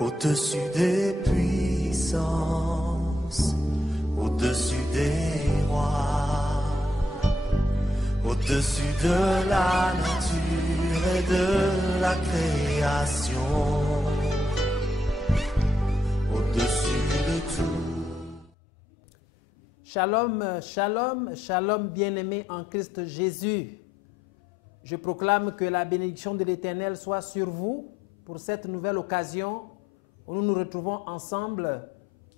Au-dessus des puissances, au-dessus des rois, au-dessus de la nature et de la création, au-dessus de tout. Shalom, shalom, shalom, bien-aimés en Christ Jésus. Je proclame que la bénédiction de l'Éternel soit sur vous pour cette nouvelle occasion où nous nous retrouvons ensemble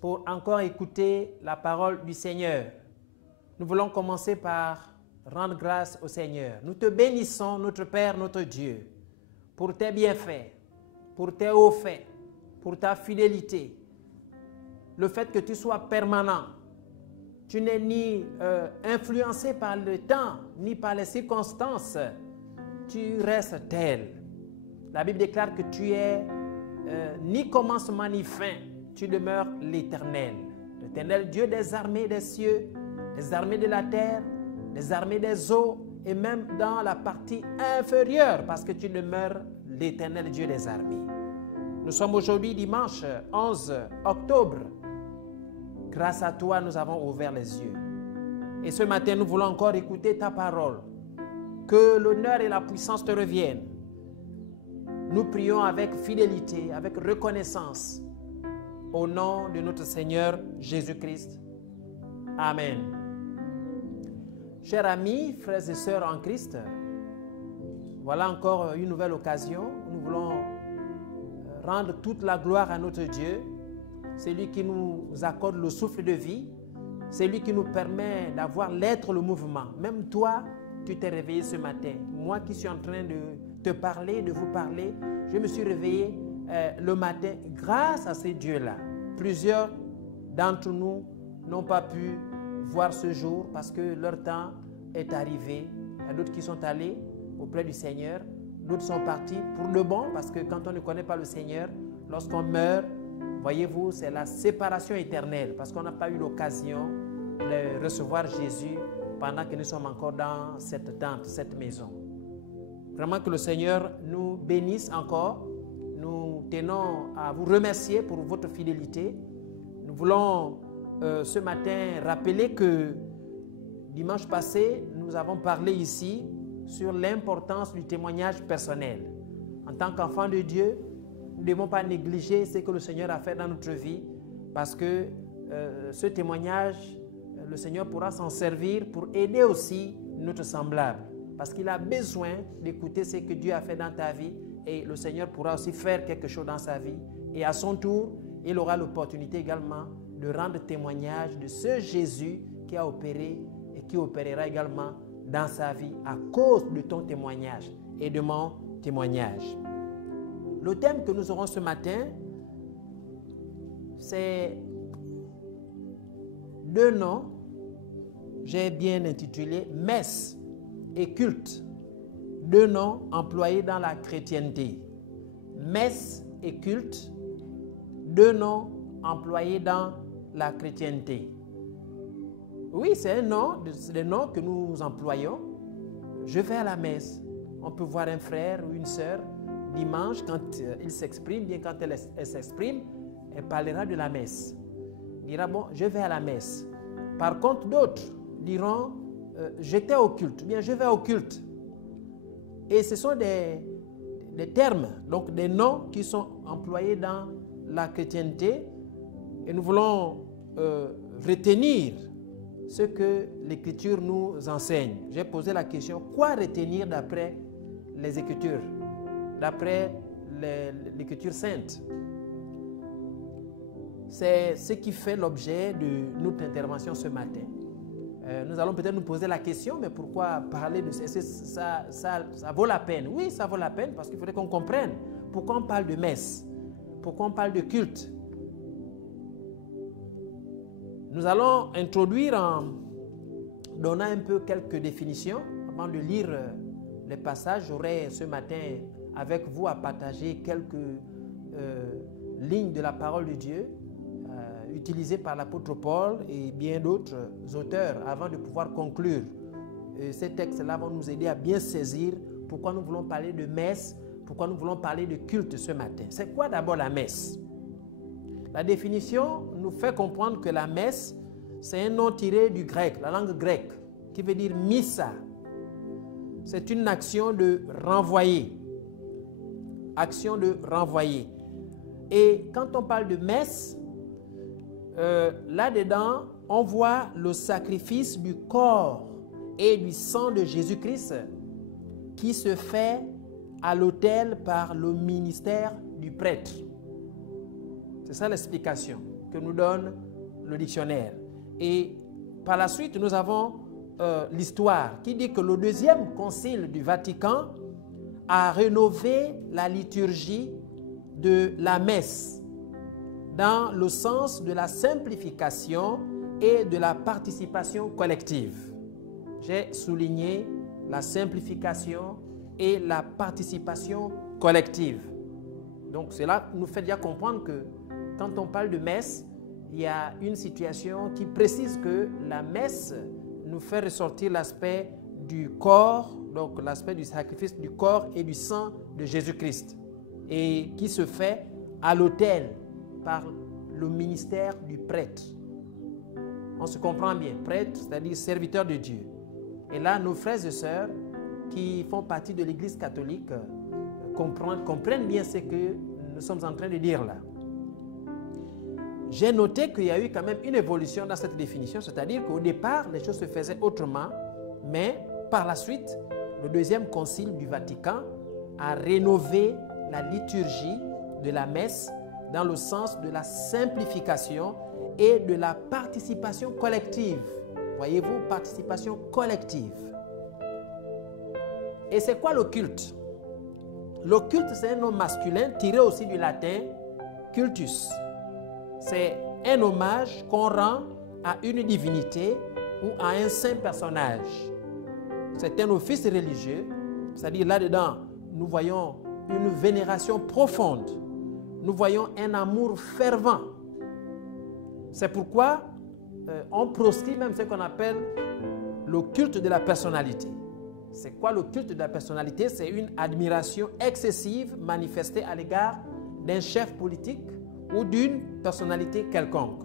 pour encore écouter la parole du Seigneur. Nous voulons commencer par rendre grâce au Seigneur. Nous te bénissons, notre Père, notre Dieu, pour tes bienfaits, pour tes hauts faits, pour ta fidélité, le fait que tu sois permanent. Tu n'es ni influencé par le temps, ni par les circonstances. Tu restes tel. La Bible déclare que tu es ni commencement ni fin. Tu demeures l'Éternel. L'Éternel Dieu des armées des cieux, des armées de la terre, des armées des eaux et même dans la partie inférieure parce que tu demeures l'Éternel Dieu des armées. Nous sommes aujourd'hui dimanche 11 octobre. Grâce à toi, nous avons ouvert les yeux. Et ce matin, nous voulons encore écouter ta parole. Que l'honneur et la puissance te reviennent. Nous prions avec fidélité, avec reconnaissance. Au nom de notre Seigneur Jésus-Christ. Amen. Chers amis, frères et sœurs en Christ, voilà encore une nouvelle occasion. Nous voulons rendre toute la gloire à notre Dieu. C'est lui qui nous accorde le souffle de vie. C'est lui qui nous permet d'avoir l'être, le mouvement. Même toi, tu t'es réveillé ce matin. Moi qui suis en train de te parler, de vous parler, je me suis réveillé le matin grâce à ces dieux-là. Plusieurs d'entre nous n'ont pas pu voir ce jour parce que leur temps est arrivé. Il y a d'autres qui sont allés auprès du Seigneur. D'autres sont partis pour le bon parce que quand on ne connaît pas le Seigneur, lorsqu'on meurt, voyez-vous, c'est la séparation éternelle parce qu'on n'a pas eu l'occasion de recevoir Jésus pendant que nous sommes encore dans cette tente, cette maison. Vraiment que le Seigneur nous bénisse encore. Nous tenons à vous remercier pour votre fidélité. Nous voulons ce matin rappeler que dimanche passé, nous avons parlé ici sur l'importance du témoignage personnel. En tant qu'enfant de Dieu, nous ne devons pas négliger ce que le Seigneur a fait dans notre vie parce que ce témoignage, le Seigneur pourra s'en servir pour aider aussi notre semblable. Parce qu'il a besoin d'écouter ce que Dieu a fait dans ta vie et le Seigneur pourra aussi faire quelque chose dans sa vie. Et à son tour, il aura l'opportunité également de rendre témoignage de ce Jésus qui a opéré et qui opérera également dans sa vie à cause de ton témoignage et de mon témoignage. Le thème que nous aurons ce matin, c'est deux noms. J'ai bien intitulé « Messe » et « Culte ». Deux noms employés dans la chrétienté. Messe et culte, deux noms employés dans la chrétienté. Oui, c'est un nom, des noms que nous employons. Je vais à la messe. On peut voir un frère ou une sœur dimanche, quand il s'exprime, bien quand elle s'exprime, elle parlera de la messe. Elle dira, bon, je vais à la messe. Par contre, d'autres diront, j'étais au culte, bien je vais au culte. Et ce sont des termes, donc des noms qui sont employés dans la chrétienté. Et nous voulons retenir ce que l'Écriture nous enseigne. J'ai posé la question, quoi retenir d'après les Écritures, d'après l'Écriture sainte? C'est ce qui fait l'objet de notre intervention ce matin. Nous allons peut-être nous poser la question, mais pourquoi parler de ça? Ça vaut la peine. Oui, ça vaut la peine parce qu'il faudrait qu'on comprenne pourquoi on parle de messe, pourquoi on parle de culte. Nous allons introduire en donnant un peu quelques définitions. Avant de lire les passages, j'aurai ce matin avec vous à partager quelques lignes de la parole de Dieu utilisées par l'apôtre Paul et bien d'autres auteurs avant de pouvoir conclure. Ces textes-là vont nous aider à bien saisir pourquoi nous voulons parler de messe, pourquoi nous voulons parler de culte ce matin. C'est quoi d'abord la messe? La définition nous fait comprendre que la messe, c'est un nom tiré du grec, la langue grecque, qui veut dire missa. C'est une action de renvoyer. Action de renvoyer. Et quand on parle de messe, là-dedans, on voit le sacrifice du corps et du sang de Jésus-Christ qui se fait à l'autel par le ministère du prêtre. C'est ça l'explication que nous donne le dictionnaire. Et par la suite, nous avons l'histoire qui dit que le deuxième concile du Vatican a rénové la liturgie de la messe dans le sens de la simplification et de la participation collective. J'ai souligné la simplification et la participation collective. Donc cela nous fait déjà comprendre que quand on parle de messe, il y a une situation qui précise que la messe nous fait ressortir l'aspect du corps, donc l'aspect du sacrifice du corps et du sang de Jésus-Christ, et qui se fait à l'autel par le ministère du prêtre. On se comprend bien, prêtre, c'est-à-dire serviteur de Dieu. Et là, nos frères et sœurs qui font partie de l'Église catholique comprennent bien ce que nous sommes en train de dire là. J'ai noté qu'il y a eu quand même une évolution dans cette définition, c'est-à-dire qu'au départ, les choses se faisaient autrement, mais par la suite, le deuxième concile du Vatican a rénové la liturgie de la messe dans le sens de la simplification et de la participation collective. Voyez-vous, participation collective. Et c'est quoi le culte? Le culte, c'est un nom masculin tiré aussi du latin cultus. C'est un hommage qu'on rend à une divinité ou à un saint personnage. C'est un office religieux, c'est-à-dire là-dedans, nous voyons une vénération profonde. Nous voyons un amour fervent. C'est pourquoi on proscrit même ce qu'on appelle le culte de la personnalité. C'est quoi le culte de la personnalité? C'est une admiration excessive manifestée à l'égard d'un chef politique ou d'une personnalité quelconque.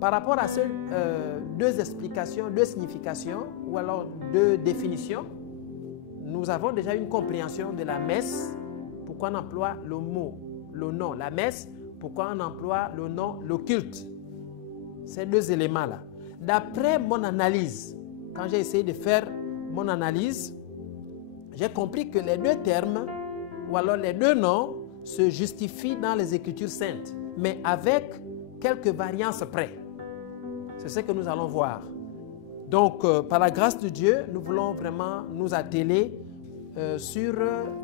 Par rapport à ces deux explications, deux significations ou alors deux définitions, nous avons déjà une compréhension de la messe, pourquoi on emploie le mot, le nom, la messe, pourquoi on emploie le nom, le culte. Ces deux éléments-là. D'après mon analyse, quand j'ai essayé de faire mon analyse, j'ai compris que les deux termes ou alors les deux noms se justifient dans les Écritures saintes, mais avec quelques variances près. C'est ce que nous allons voir. Donc, par la grâce de Dieu, nous voulons vraiment nous atteler sur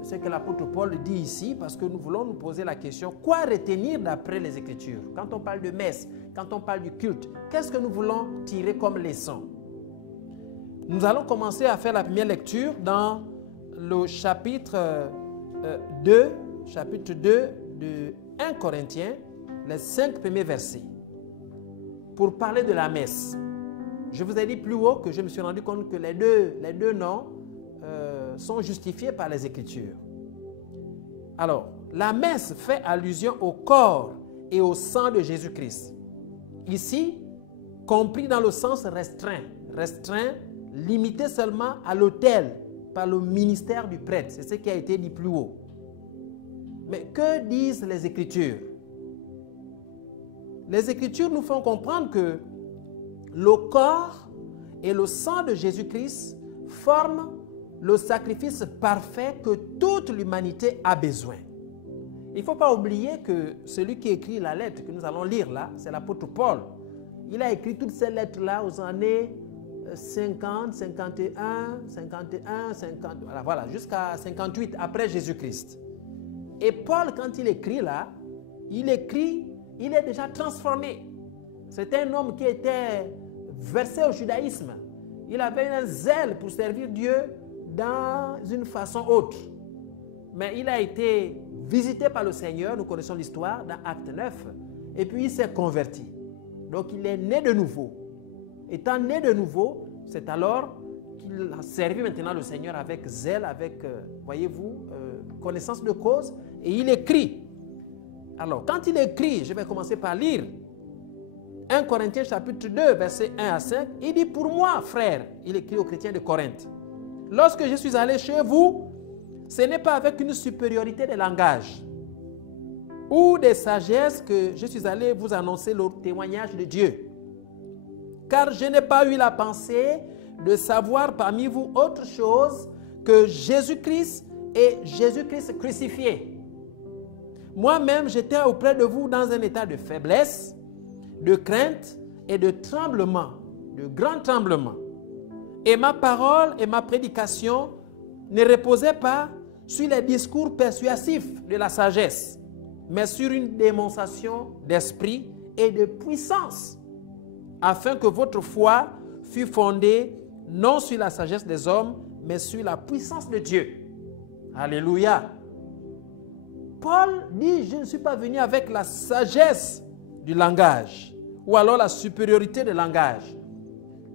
ce que l'apôtre Paul dit ici, parce que nous voulons nous poser la question, quoi retenir d'après les Écritures? Quand on parle de messe, quand on parle du culte, qu'est-ce que nous voulons tirer comme leçon? Nous allons commencer à faire la première lecture dans le chapitre 2 de 1 Corinthiens, les 5 premiers versets, pour parler de la messe. Je vous ai dit plus haut que je me suis rendu compte que les deux noms sont justifiés par les Écritures. Alors, la messe fait allusion au corps et au sang de Jésus-Christ. Ici, compris dans le sens restreint, limité seulement à l'autel par le ministère du prêtre. C'est ce qui a été dit plus haut. Mais que disent les Écritures? Les Écritures nous font comprendre que le corps et le sang de Jésus-Christ forment le sacrifice parfait que toute l'humanité a besoin. Il ne faut pas oublier que celui qui écrit la lettre que nous allons lire là, c'est l'apôtre Paul. Il a écrit toutes ces lettres-là aux années 50, 51, 51, 50, voilà, jusqu'à 58 après Jésus-Christ. Et Paul, quand il écrit là, il est déjà transformé. C'est un homme qui était versé au judaïsme. Il avait un zèle pour servir Dieu dans une façon autre. Mais il a été visité par le Seigneur, nous connaissons l'histoire dans Acte 9, et puis il s'est converti. Donc il est né de nouveau. Étant né de nouveau, c'est alors qu'il a servi maintenant le Seigneur avec zèle, avec, voyez-vous, connaissance de cause. Et il écrit Alors, quand il écrit, je vais commencer par lire, 1 Corinthiens chapitre 2, versets 1 à 5, il dit, pour moi, frère, il écrit aux chrétiens de Corinthe, lorsque je suis allé chez vous, ce n'est pas avec une supériorité de langage ou de sagesse que je suis allé vous annoncer le témoignage de Dieu. Car je n'ai pas eu la pensée de savoir parmi vous autre chose que Jésus-Christ et Jésus-Christ crucifié. Moi-même, j'étais auprès de vous dans un état de faiblesse, de crainte et de tremblement, de grand tremblement. Et ma parole et ma prédication ne reposaient pas sur les discours persuasifs de la sagesse, mais sur une démonstration d'esprit et de puissance, afin que votre foi fût fondée non sur la sagesse des hommes, mais sur la puissance de Dieu. Alléluia. Paul dit, je ne suis pas venu avec la sagesse du langage, ou alors la supériorité du langage.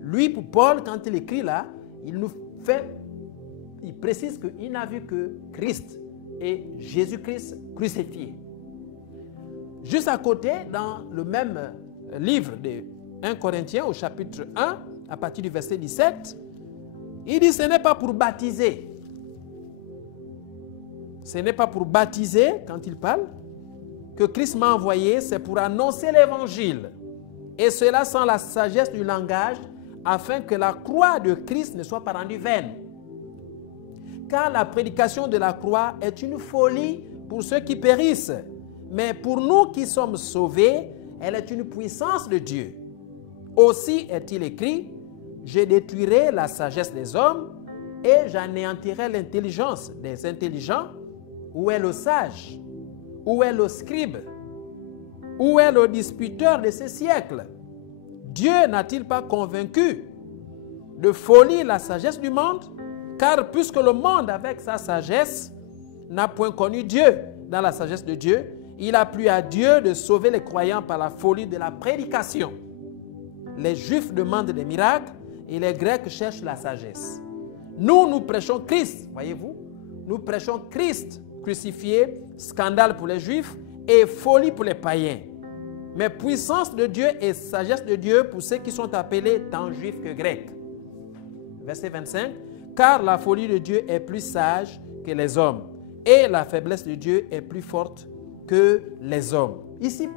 Lui, pour Paul, quand il écrit là, il précise qu'il n'a vu que Christ et Jésus-Christ crucifié. Juste à côté, dans le même livre de 1 Corinthiens au chapitre 1, à partir du verset 17, il dit, ce n'est pas pour baptiser. Ce n'est pas pour baptiser, quand il parle, que Christ m'a envoyé, c'est pour annoncer l'évangile. Et cela sans la sagesse du langage, afin que la croix de Christ ne soit pas rendue vaine. Car la prédication de la croix est une folie pour ceux qui périssent. Mais pour nous qui sommes sauvés, elle est une puissance de Dieu. Aussi est-il écrit, je détruirai la sagesse des hommes et j'anéantirai l'intelligence des intelligents. Où est le sage? Où est le scribe? Où est le disputeur de ce siècle? Dieu n'a-t-il pas convaincu de folie la sagesse du monde? Car puisque le monde avec sa sagesse n'a point connu Dieu dans la sagesse de Dieu, il a plu à Dieu de sauver les croyants par la folie de la prédication. Les Juifs demandent des miracles et les Grecs cherchent la sagesse. Nous prêchons Christ, voyez-vous? Nous prêchons Christ crucifié, scandale pour les Juifs et folie pour les païens. Mais puissance de Dieu et sagesse de Dieu pour ceux qui sont appelés tant Juifs que Grecs. Verset 25. Car la folie de Dieu est plus sage que les hommes et la faiblesse de Dieu est plus forte que les hommes. Ici,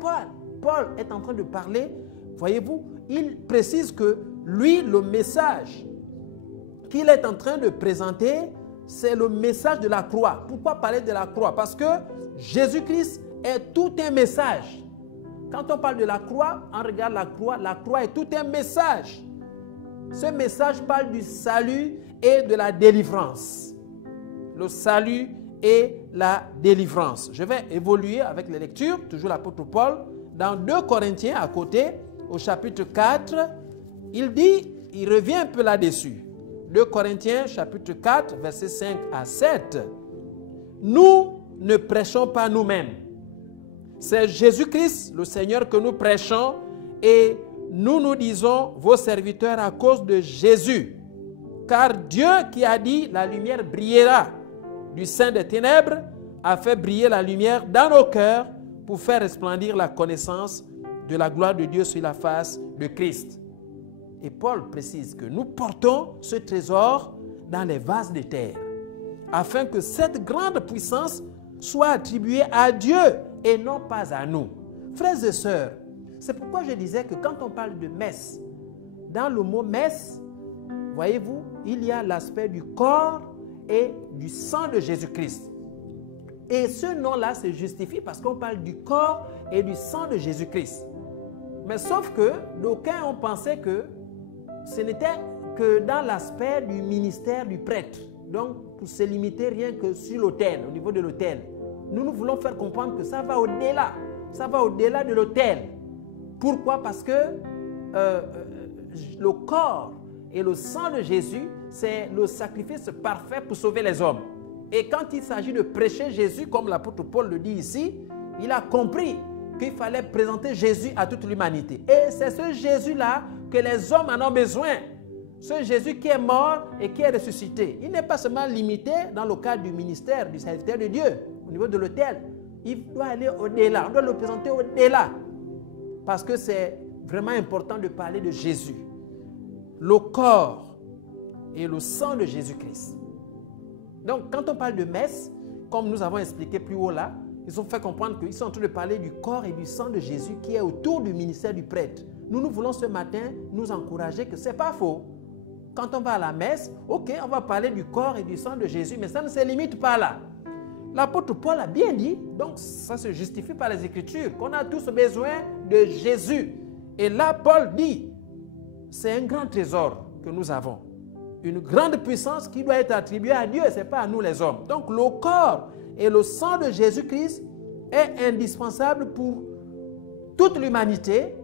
Paul est en train de parler, voyez-vous, il précise que lui, le message qu'il est en train de présenter, c'est le message de la croix. Pourquoi parler de la croix? Parce que Jésus-Christ est tout un message. Quand on parle de la croix, on regarde la croix est tout un message. Ce message parle du salut et de la délivrance. Le salut et la délivrance. Je vais évoluer avec les lectures, toujours l'apôtre Paul, dans 2 Corinthiens à côté, au chapitre 4, il revient un peu là-dessus. 2 Corinthiens chapitre 4, versets 5 à 7. Nous ne prêchons pas nous-mêmes. C'est Jésus-Christ, le Seigneur, que nous prêchons et nous disons vos serviteurs à cause de Jésus. Car Dieu qui a dit la lumière brillera du sein des ténèbres a fait briller la lumière dans nos cœurs pour faire resplendir la connaissance de la gloire de Dieu sur la face de Christ. Et Paul précise que nous portons ce trésor dans les vases de terre, afin que cette grande puissance soit attribuée à Dieu et non pas à nous. Frères et sœurs, c'est pourquoi je disais que quand on parle de messe, dans le mot messe, voyez-vous, il y a l'aspect du corps et du sang de Jésus-Christ. Et ce nom-là se justifie parce qu'on parle du corps et du sang de Jésus-Christ. Mais sauf que d'aucuns ont pensé que ce n'était que dans l'aspect du ministère du prêtre. Donc, pour se limiter rien que sur l'autel, au niveau de l'autel. Nous voulons faire comprendre que ça va au-delà. Ça va au-delà de l'autel. Pourquoi? Parce que le corps et le sang de Jésus, c'est le sacrifice parfait pour sauver les hommes. Et quand il s'agit de prêcher Jésus, comme l'apôtre Paul le dit ici, il a compris qu'il fallait présenter Jésus à toute l'humanité. Et c'est ce Jésus-là que les hommes en ont besoin. Ce Jésus qui est mort et qui est ressuscité. Il n'est pas seulement limité dans le cadre du ministère, du serviteur de Dieu, au niveau de l'autel. il doit aller au-delà. On doit le présenter au-delà. Parce que c'est vraiment important de parler de Jésus. Le corps et le sang de Jésus-Christ. Donc, quand on parle de messe, comme nous avons expliqué plus haut là, ils ont fait comprendre qu'ils sont en train de parler du corps et du sang de Jésus qui est autour du ministère du prêtre. Nous voulons ce matin nous encourager que ce n'est pas faux. Quand on va à la messe, ok, on va parler du corps et du sang de Jésus, mais ça ne se limite pas là. L'apôtre Paul a bien dit, donc ça se justifie par les Écritures, qu'on a tous besoin de Jésus. Et là, Paul dit, c'est un grand trésor que nous avons. Une grande puissance qui doit être attribuée à Dieu, ce n'est pas à nous les hommes. Donc le corps et le sang de Jésus-Christ est indispensable pour toute l'humanité,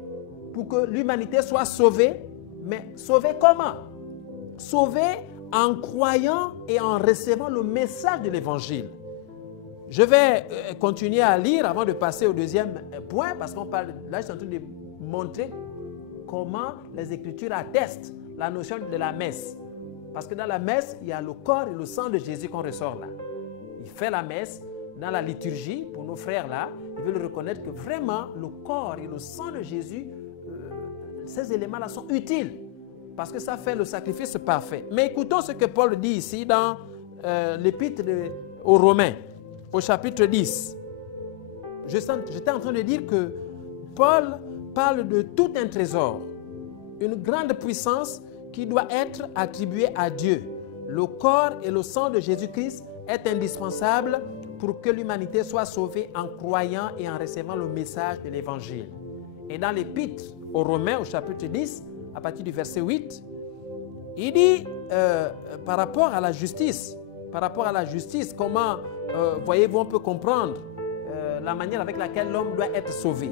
pour que l'humanité soit sauvée. Mais sauvée comment? Sauvée en croyant et en recevant le message de l'Évangile. Je vais continuer à lire avant de passer au deuxième point, parce qu'on parle, là je suis en train de montrer comment les Écritures attestent la notion de la messe. Parce que dans la messe, il y a le corps et le sang de Jésus qu'on ressort là. Il fait la messe dans la liturgie, pour nos frères là, ils veulent reconnaître que vraiment le corps et le sang de Jésus, ces éléments-là sont utiles. Parce que ça fait le sacrifice parfait. Mais écoutons ce que Paul dit ici dans l'épître aux Romains, au chapitre 10. J'étais en train de dire que Paul parle de tout un trésor, une grande puissance qui doit être attribuée à Dieu. Le corps et le sang de Jésus-Christ est indispensable pour que l'humanité soit sauvée en croyant et en recevant le message de l'Évangile. Et dans l'épître aux Romains, au chapitre 10, à partir du verset 8, il dit par rapport à la justice, comment, voyez-vous, on peut comprendre la manière avec laquelle l'homme doit être sauvé.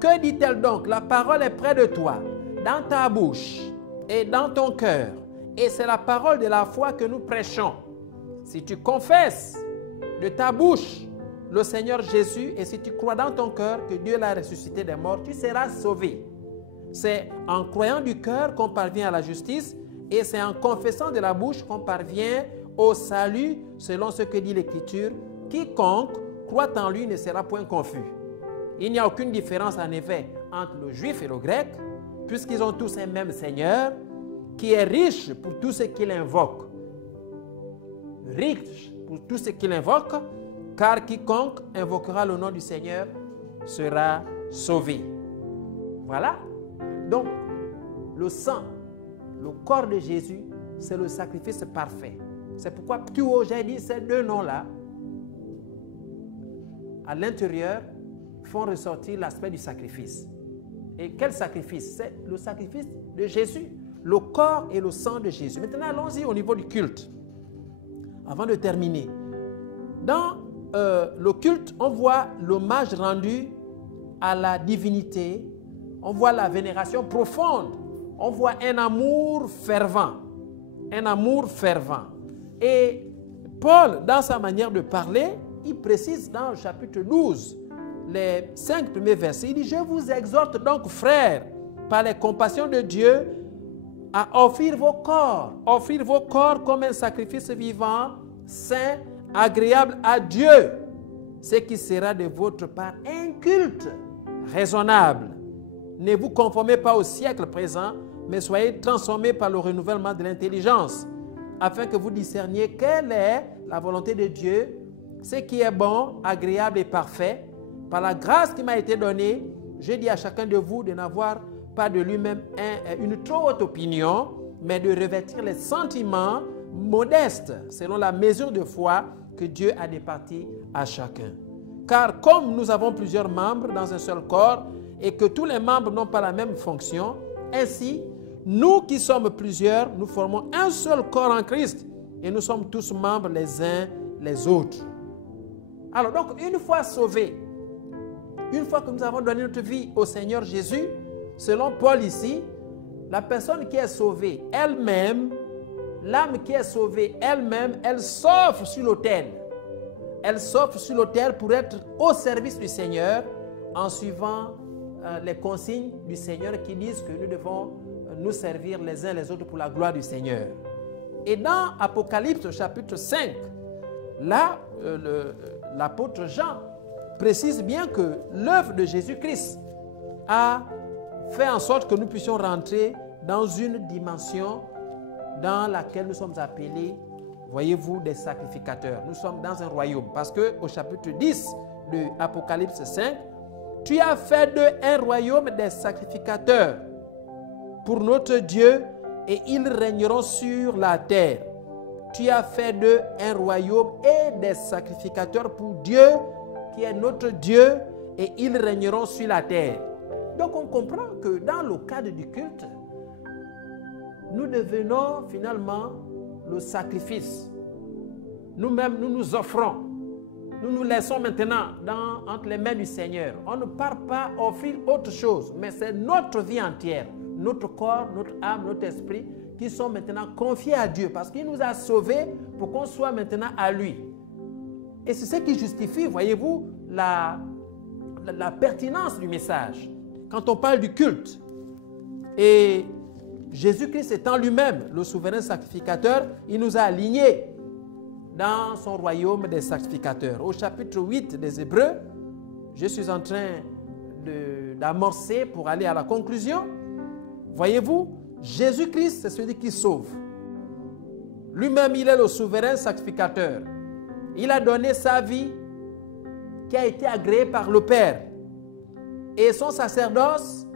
Que dit-elle donc? La parole est près de toi, dans ta bouche et dans ton cœur. Et c'est la parole de la foi que nous prêchons. Si tu confesses de ta bouche le Seigneur Jésus et si tu crois dans ton cœur que Dieu l'a ressuscité des morts, tu seras sauvé. C'est en croyant du cœur qu'on parvient à la justice et c'est en confessant de la bouche qu'on parvient au salut selon ce que dit l'Écriture. Quiconque croit en lui ne sera point confus. Il n'y a aucune différence en effet entre le juif et le grec, puisqu'ils ont tous un même Seigneur qui est riche pour tous ceux qui l'invoquent. Riche pour tous ceux qui l'invoquent, car quiconque invoquera le nom du Seigneur sera sauvé. Voilà. Donc, le sang, le corps de Jésus, c'est le sacrifice parfait. C'est pourquoi plus haut j'ai dit ces deux noms-là, à l'intérieur, font ressortir l'aspect du sacrifice. Et quel sacrifice? C'est le sacrifice de Jésus, le corps et le sang de Jésus. Maintenant, allons-y au niveau du culte. Avant de terminer, dans le culte, on voit l'hommage rendu à la divinité, on voit la vénération profonde, on voit un amour fervent. Un amour fervent. Et Paul, dans sa manière de parler, il précise dans le chapitre 12, les 5 premiers versets, il dit « Je vous exhorte donc, frères, par les compassions de Dieu, à offrir vos corps comme un sacrifice vivant, saint, agréable à Dieu, ce qui sera de votre part un culte raisonnable. Ne vous conformez pas au siècle présent, mais soyez transformés par le renouvellement de l'intelligence, afin que vous discerniez quelle est la volonté de Dieu, ce qui est bon, agréable et parfait. Par la grâce qui m'a été donnée, je dis à chacun de vous de n'avoir pas de lui-même une trop haute opinion, mais de revêtir les sentiments modestes, selon la mesure de foi que Dieu a départie à chacun. Car comme nous avons plusieurs membres dans un seul corps, et que tous les membres n'ont pas la même fonction, ainsi, nous qui sommes plusieurs, nous formons un seul corps en Christ, et nous sommes tous membres les uns les autres. Alors donc, une fois sauvés, une fois que nous avons donné notre vie au Seigneur Jésus, selon Paul ici, la personne qui est sauvée elle-même, l'âme qui est sauvée elle-même, elle s'offre sur l'autel. Elle s'offre sur l'autel pour être au service du Seigneur en suivant les consignes du Seigneur qui disent que nous devons nous servir les uns les autres pour la gloire du Seigneur. Et dans Apocalypse chapitre 5, là, l'apôtre Jean précise bien que l'œuvre de Jésus-Christ a fait en sorte que nous puissions rentrer dans une dimension dans laquelle nous sommes appelés, voyez-vous, des sacrificateurs. Nous sommes dans un royaume parce qu'au chapitre 10 de Apocalypse 5, tu as fait d'eux un royaume des sacrificateurs pour notre Dieu et ils régneront sur la terre. Tu as fait d'eux un royaume et des sacrificateurs pour Dieu qui est notre Dieu et ils régneront sur la terre. Donc on comprend que dans le cadre du culte, nous devenons finalement le sacrifice. Nous-mêmes, nous nous offrons. Nous nous laissons maintenant entre les mains du Seigneur. On ne part pas offrir autre chose, mais c'est notre vie entière, notre corps, notre âme, notre esprit, qui sont maintenant confiés à Dieu parce qu'il nous a sauvés pour qu'on soit maintenant à lui. Et c'est ce qui justifie, voyez-vous, la pertinence du message. Quand on parle du culte, et Jésus-Christ étant lui-même le souverain sacrificateur, il nous a alignés dans son royaume des sacrificateurs. Au chapitre 8 des Hébreux, je suis en train d'amorcer pour aller à la conclusion. Voyez-vous, Jésus-Christ, c'est celui qui sauve. Lui-même, il est le souverain sacrificateur. Il a donné sa vie qui a été agréée par le Père. Et son sacerdoce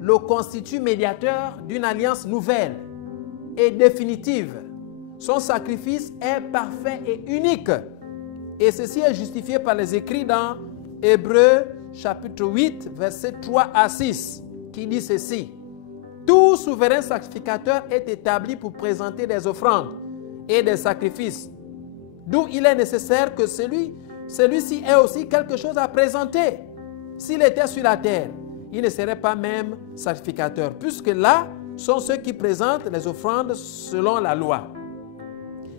le constitue médiateur d'une alliance nouvelle et définitive. Son sacrifice est parfait et unique. Et ceci est justifié par les écrits dans Hébreux chapitre 8, versets 3 à 6, qui dit ceci. Tout souverain sacrificateur est établi pour présenter des offrandes et des sacrifices, d'où il est nécessaire que celui-ci ait aussi quelque chose à présenter. S'il était sur la terre, il ne serait pas même sacrificateur, puisque là sont ceux qui présentent les offrandes selon la loi,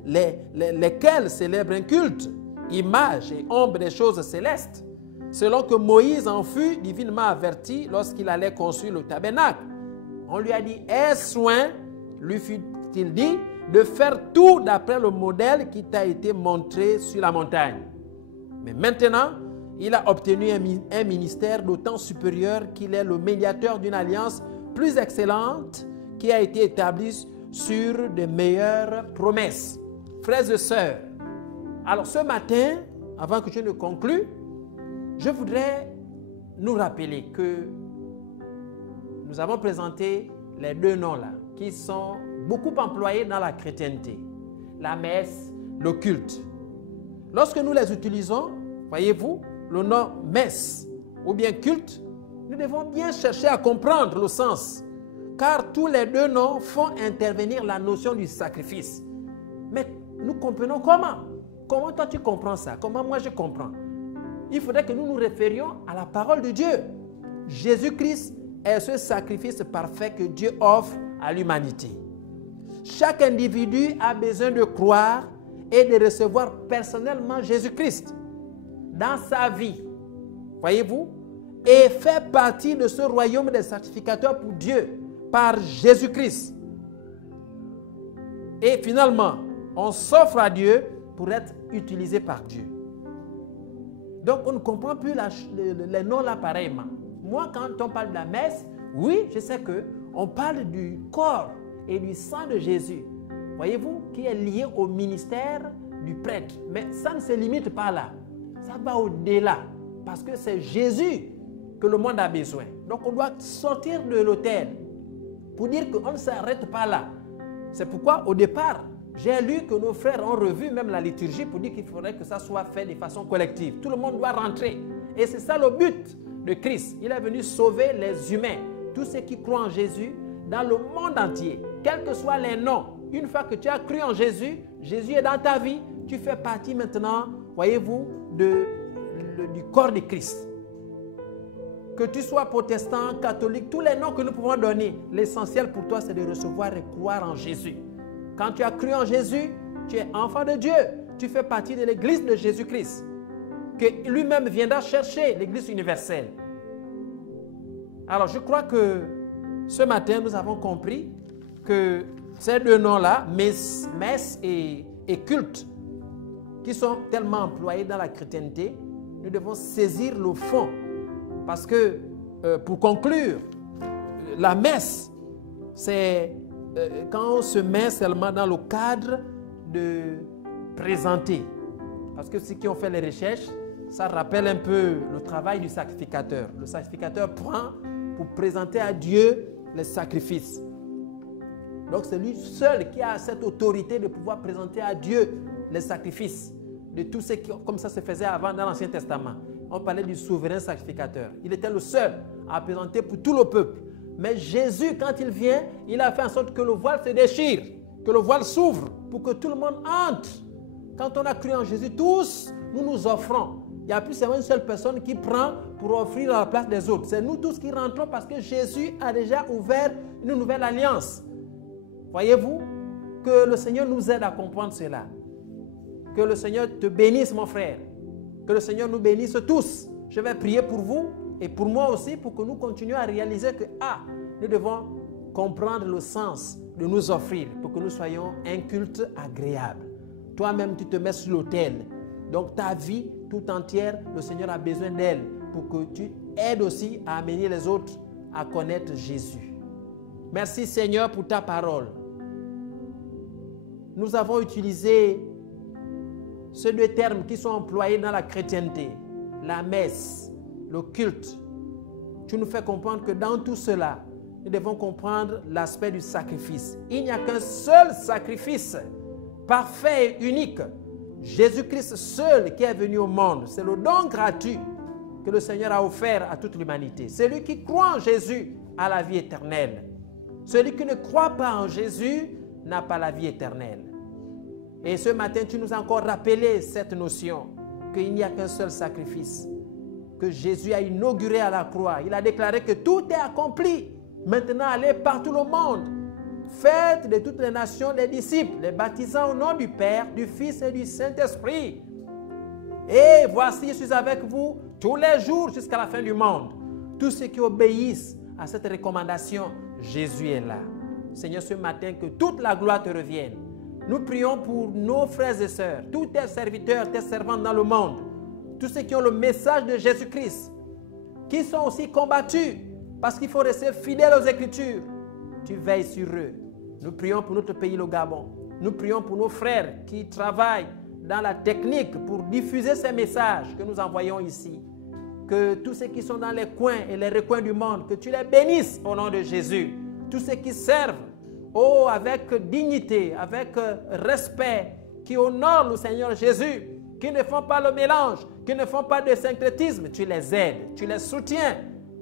lesquels célèbrent un culte, image et ombre des choses célestes, selon que Moïse en fut divinement averti lorsqu'il allait construire le tabernacle. On lui a dit, aie soin, lui fut-il dit, de faire tout d'après le modèle qui t'a été montré sur la montagne. Mais maintenant, il a obtenu un ministère d'autant supérieur qu'il est le médiateur d'une alliance plus excellente qui a été établie sur de meilleures promesses. Frères et sœurs, alors ce matin, avant que je ne conclue, je voudrais nous rappeler que nous avons présenté les deux noms là, qui sont beaucoup employés dans la chrétienté. La messe, le culte. Lorsque nous les utilisons, voyez-vous, le nom messe ou bien culte, nous devons bien chercher à comprendre le sens, car tous les deux noms font intervenir la notion du sacrifice. Mais nous comprenons comment? Comment toi tu comprends ça? Comment moi je comprends? Il faudrait que nous nous référions à la parole de Dieu. Jésus-Christ est ce sacrifice parfait que Dieu offre à l'humanité. Chaque individu a besoin de croire et de recevoir personnellement Jésus-Christ dans sa vie, voyez-vous, et fait partie de ce royaume des sacrificateurs pour Dieu par Jésus-Christ. Et finalement, on s'offre à Dieu pour être utilisé par Dieu. Donc, on ne comprend plus les noms là pareillement. Moi, quand on parle de la messe, oui, je sais qu'on parle du corps et du sang de Jésus, voyez-vous, qui est lié au ministère du prêtre. Mais ça ne se limite pas là. Ça va au-delà, parce que c'est Jésus que le monde a besoin. Donc, on doit sortir de l'autel pour dire qu'on ne s'arrête pas là. C'est pourquoi, au départ, j'ai lu que nos frères ont revu même la liturgie pour dire qu'il faudrait que ça soit fait de façon collective. Tout le monde doit rentrer. Et c'est ça le but de Christ. Il est venu sauver les humains, tous ceux qui croient en Jésus, dans le monde entier, quels que soient les noms. Une fois que tu as cru en Jésus, Jésus est dans ta vie, tu fais partie maintenant, voyez-vous, du corps de Christ. Que tu sois protestant, catholique, tous les noms que nous pouvons donner, l'essentiel pour toi, c'est de recevoir et croire en Jésus. Quand tu as cru en Jésus, tu es enfant de Dieu. Tu fais partie de l'église de Jésus-Christ, que lui-même viendra chercher, l'église universelle. Alors, je crois que ce matin, nous avons compris que ces deux noms-là, messe et culte, qui sont tellement employés dans la chrétienté, nous devons saisir le fond. Parce que, pour conclure, la messe, c'est quand on se met seulement dans le cadre de présenter. Parce que ceux qui ont fait les recherches, ça rappelle un peu le travail du sacrificateur. Le sacrificateur prend pour présenter à Dieu les sacrifices. Donc c'est lui seul qui a cette autorité de pouvoir présenter à Dieu les sacrifices de tous ceux qui, comme ça se faisait avant dans l'Ancien Testament. On parlait du souverain sacrificateur. Il était le seul à présenter pour tout le peuple. Mais Jésus, quand il vient, il a fait en sorte que le voile se déchire, que le voile s'ouvre pour que tout le monde entre. Quand on a cru en Jésus, tous, nous nous offrons. Il n'y a plus seulement une seule personne qui prend pour offrir à la place des autres. C'est nous tous qui rentrons parce que Jésus a déjà ouvert une nouvelle alliance. Voyez-vous que le Seigneur nous aide à comprendre cela. Que le Seigneur te bénisse, mon frère. Que le Seigneur nous bénisse tous. Je vais prier pour vous et pour moi aussi pour que nous continuions à réaliser que nous devons comprendre le sens de nous offrir pour que nous soyons un culte agréable. Toi-même, tu te mets sur l'autel. Donc ta vie tout entière, le Seigneur a besoin d'elle pour que tu aides aussi à amener les autres à connaître Jésus. Merci Seigneur pour ta parole. Nous avons utilisé ces deux termes qui sont employés dans la chrétienté, la messe, le culte. Tu nous fais comprendre que dans tout cela, nous devons comprendre l'aspect du sacrifice. Il n'y a qu'un seul sacrifice parfait et unique. Jésus-Christ seul qui est venu au monde. C'est le don gratuit que le Seigneur a offert à toute l'humanité. Celui qui croit en Jésus a la vie éternelle. Celui qui ne croit pas en Jésus n'a pas la vie éternelle. Et ce matin, tu nous as encore rappelé cette notion qu'il n'y a qu'un seul sacrifice que Jésus a inauguré à la croix. Il a déclaré que tout est accompli. Maintenant, allez par tout le monde. Faites de toutes les nations des disciples, les baptisant au nom du Père, du Fils et du Saint-Esprit. Et voici, je suis avec vous tous les jours jusqu'à la fin du monde. Tous ceux qui obéissent à cette recommandation, Jésus est là. Seigneur, ce matin, que toute la gloire te revienne. Nous prions pour nos frères et sœurs, tous tes serviteurs, tes servantes dans le monde, tous ceux qui ont le message de Jésus-Christ, qui sont aussi combattus parce qu'il faut rester fidèle aux Écritures. Tu veilles sur eux. Nous prions pour notre pays, le Gabon. Nous prions pour nos frères qui travaillent dans la technique pour diffuser ces messages que nous envoyons ici. Que tous ceux qui sont dans les coins et les recoins du monde, que tu les bénisses au nom de Jésus. Tous ceux qui servent, avec dignité, avec respect, qui honorent le Seigneur Jésus, qui ne font pas le mélange, qui ne font pas de syncrétisme, tu les aides, tu les soutiens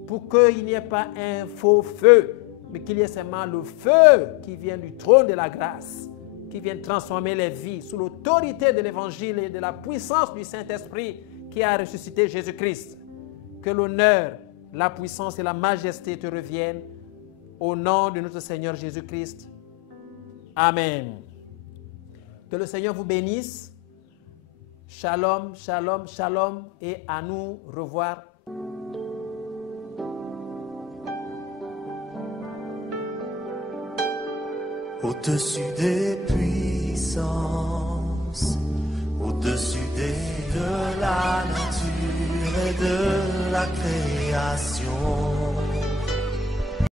pour qu'il n'y ait pas un faux feu, mais qu'il y ait seulement le feu qui vient du trône de la grâce, qui vient transformer les vies sous l'autorité de l'Évangile et de la puissance du Saint-Esprit qui a ressuscité Jésus-Christ. Que l'honneur, la puissance et la majesté te reviennent au nom de notre Seigneur Jésus-Christ. Amen. Que le Seigneur vous bénisse. Shalom, shalom, shalom et à nous revoir. Au-dessus des puissances, au-dessus de la nature et de la création,